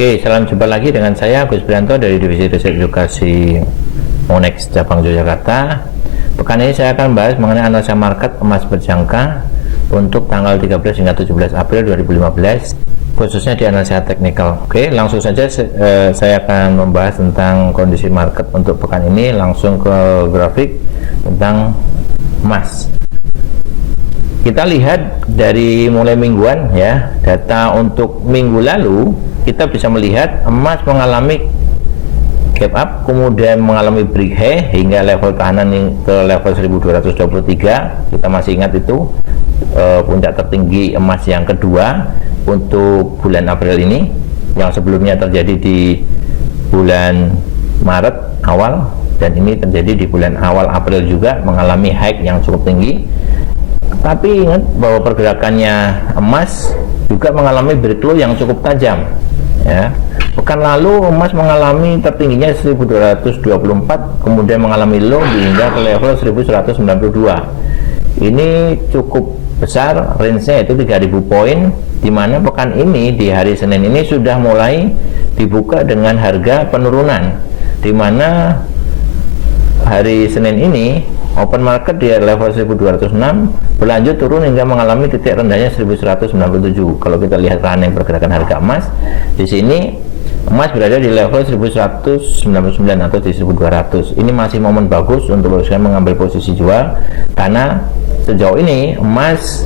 Oke, salam jumpa lagi dengan saya Agus Prianto dari Divisi Riset Edukasi Monex Cabang Yogyakarta. Pekan ini saya akan bahas mengenai analisa market emas berjangka untuk tanggal 13 hingga 17 April 2015, khususnya di analisa teknikal. Oke, langsung saja saya akan membahas tentang kondisi market untuk pekan ini, langsung ke grafik tentang emas. Kita lihat dari mulai mingguan ya, data untuk minggu lalu kita bisa melihat emas mengalami gap up, kemudian mengalami break high hingga level tahanan ke level 1223. Kita masih ingat itu puncak tertinggi emas yang kedua untuk bulan April ini, yang sebelumnya terjadi di bulan Maret awal, dan ini terjadi di bulan awal April juga mengalami high yang cukup tinggi. Tapi ingat bahwa pergerakannya emas juga mengalami breakthrough yang cukup tajam ya. Pekan lalu emas mengalami tertingginya 1224, kemudian mengalami low hingga ke level 1192. Ini cukup besar, range-nya itu 3000 poin, dimana pekan ini di hari Senin ini sudah mulai dibuka dengan harga penurunan, dimana hari Senin ini open market di level 1206 berlanjut turun hingga mengalami titik rendahnya 1197. Kalau kita lihat running pergerakan harga emas, di sini emas berada di level 1199 atau di 1200. Ini masih momen bagus untuk saya mengambil posisi jual, karena sejauh ini emas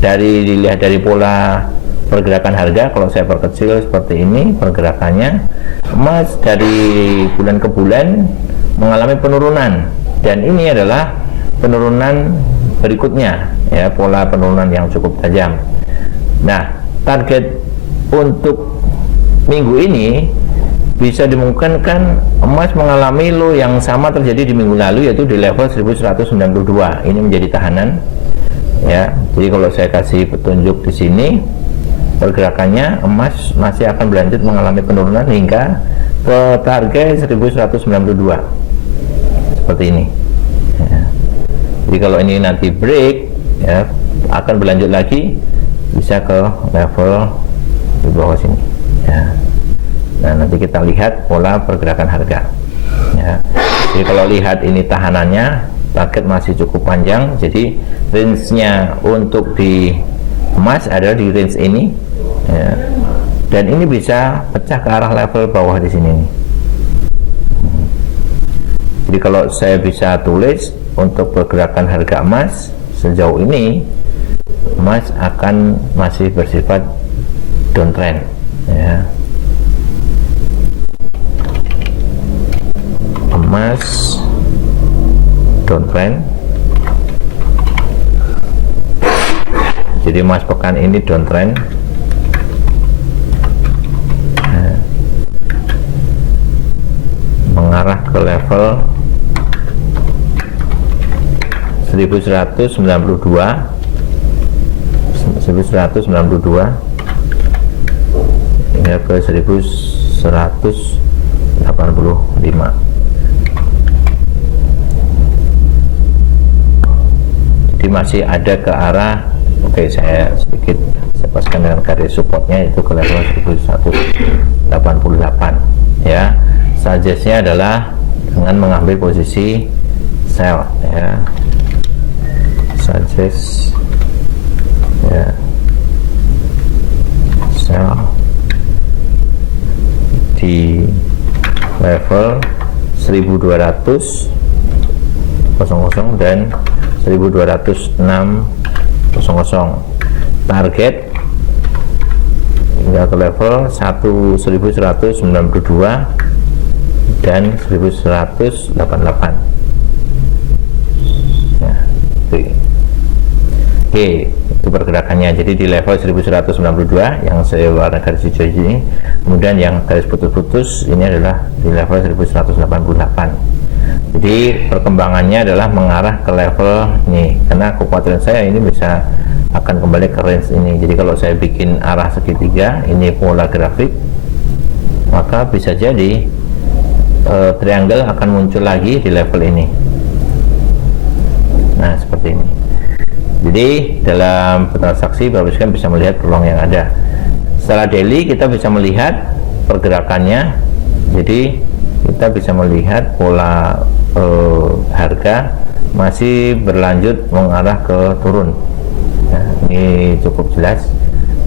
dilihat dari pola pergerakan harga, kalau saya perkecil seperti ini pergerakannya, emas dari bulan ke bulan mengalami penurunan, dan ini adalah penurunan berikutnya ya, pola penurunan yang cukup tajam. Nah, target untuk minggu ini bisa dimungkinkan emas mengalami low yang sama terjadi di minggu lalu, yaitu di level 1192. Ini menjadi tahanan ya. Jadi kalau saya kasih petunjuk di sini, pergerakannya emas masih akan berlanjut mengalami penurunan hingga ke target 1192 seperti ini ya. Jadi kalau ini nanti break ya, akan berlanjut lagi bisa ke level di bawah sini ya. Nah, nanti kita lihat pola pergerakan harga ya. Jadi kalau lihat ini tahanannya, target masih cukup panjang, jadi range-nya untuk di emas adalah di range ini ya. Dan ini bisa pecah ke arah level bawah di sini nih. Jadi kalau saya bisa tulis untuk pergerakan harga emas sejauh ini, emas akan masih bersifat downtrend ya. Emas downtrend. Jadi emas pekan ini downtrend ya, mengarah ke level 1192 hingga ke 1185. Jadi masih ada ke arah, oke, saya sedikit paskan dengan garis supportnya itu ke level 1188 ya. Suggestnya adalah dengan mengambil posisi sell ya, suggest ya, sell di level 1200 dan 1206. Target hingga ke level 1192 dan 1188 ya. Oke, itu pergerakannya. Jadi di level 1192 yang saya warna garis hijau ini, kemudian yang garis putus-putus ini adalah di level 1188. Jadi perkembangannya adalah mengarah ke level ini, karena kekhawatiran saya ini bisa akan kembali ke range ini. Jadi kalau saya bikin arah segitiga, ini pola grafik, maka bisa jadi triangle akan muncul lagi di level ini. Nah, seperti ini. Jadi dalam transaksi Bapak Ibu bisa melihat peluang yang ada. Secara daily kita bisa melihat pergerakannya. Jadi kita bisa melihat pola harga masih berlanjut mengarah ke turun. Nah, ini cukup jelas.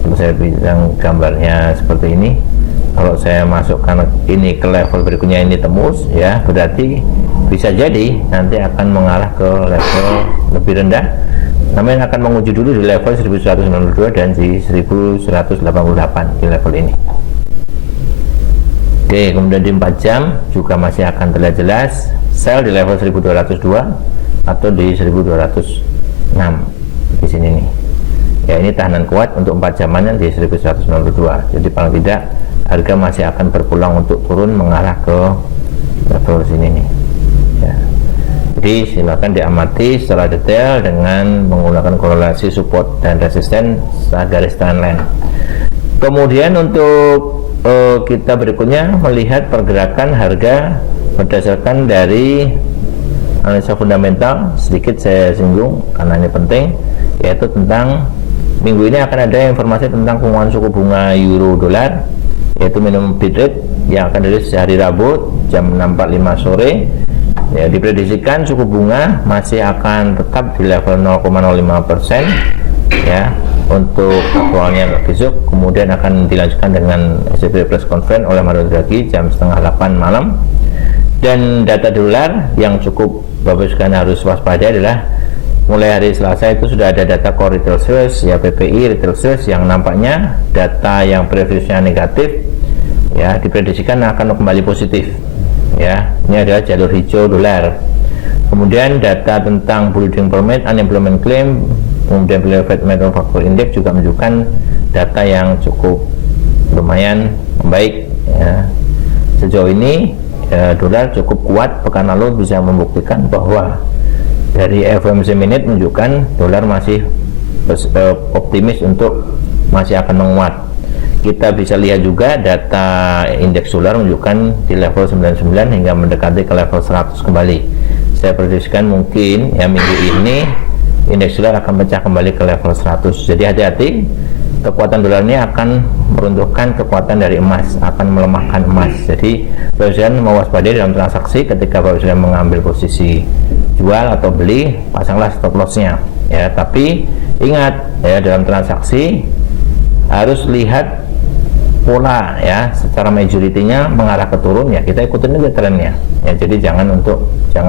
Kalau saya bilang gambarnya seperti ini, kalau saya masukkan ini ke level berikutnya, ini tembus, ya berarti bisa jadi nanti akan mengarah ke level lebih rendah, namun akan menguji dulu di level 1192 dan di 1188 di level ini. Oke, kemudian di 4 jam juga masih akan terlihat jelas sell di level 1202 atau di 1206 di sini nih. Ya, ini tahanan kuat untuk 4 jamannya di 1192. Jadi paling tidak harga masih akan berpulang untuk turun mengarah ke level sini nih. Ya. Jadi silakan diamati secara detail dengan menggunakan korelasi support dan resisten garis trendline. Kemudian untuk kita berikutnya melihat pergerakan harga berdasarkan dari analisa fundamental. Sedikit saya singgung karena ini penting, yaitu tentang minggu ini akan ada informasi tentang pengumuman suku bunga euro dolar, yaitu minimum bid rate yang akan dirilis hari Rabu jam 6.45 sore. Ya, diprediksikan suku bunga masih akan tetap di level 0,05% ya untuk aktualnya besok, kemudian akan dilanjutkan dengan ECB press conference oleh Mario Draghi jam 7:30 malam. Dan data dolar yang cukup Bapak sekalian harus waspada adalah mulai hari Selasa itu sudah ada data core retail sales, ya PPI retail sales, yang nampaknya data yang previously negatif ya diprediksikan akan kembali positif. Ya, ini adalah jalur hijau dolar. Kemudian data tentang building permit, unemployment claim, kemudian Fed Manufacturing Index juga menunjukkan data yang cukup lumayan membaik ya. Sejauh ini dolar cukup kuat. Pekan lalu bisa membuktikan bahwa dari FOMC minute menunjukkan dolar masih optimis untuk masih akan menguat. Kita bisa lihat juga data indeks dolar menunjukkan di level 99 hingga mendekati ke level 100 kembali. Saya prediksikan mungkin ya minggu ini indeks dolar akan pecah kembali ke level 100. Jadi hati-hati, kekuatan dolar ini akan meruntuhkan kekuatan dari emas, akan melemahkan emas. Jadi Bapak mewaspadai dalam transaksi ketika Bapak mengambil posisi jual atau beli, pasanglah stop lossnya ya. Tapi ingat ya, dalam transaksi harus lihat pola ya, secara majoritinya mengarah ke turun ya, kita ikutin aja trennya ya. Jadi jangan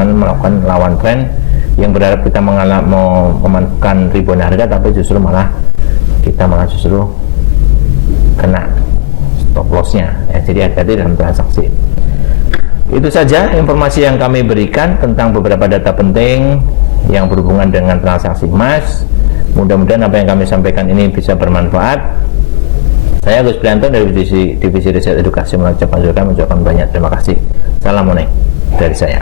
melakukan lawan tren yang berharap kita memanfaatkan rebound harga, tapi justru kita justru kena stop lossnya ya. Jadi hati-hati dalam transaksi. Itu saja informasi yang kami berikan tentang beberapa data penting yang berhubungan dengan transaksi emas. Mudah-mudahan apa yang kami sampaikan ini bisa bermanfaat. Saya Gus Prianto dari divisi riset edukasi mengucapkan banyak terima kasih. Salam moning dari saya.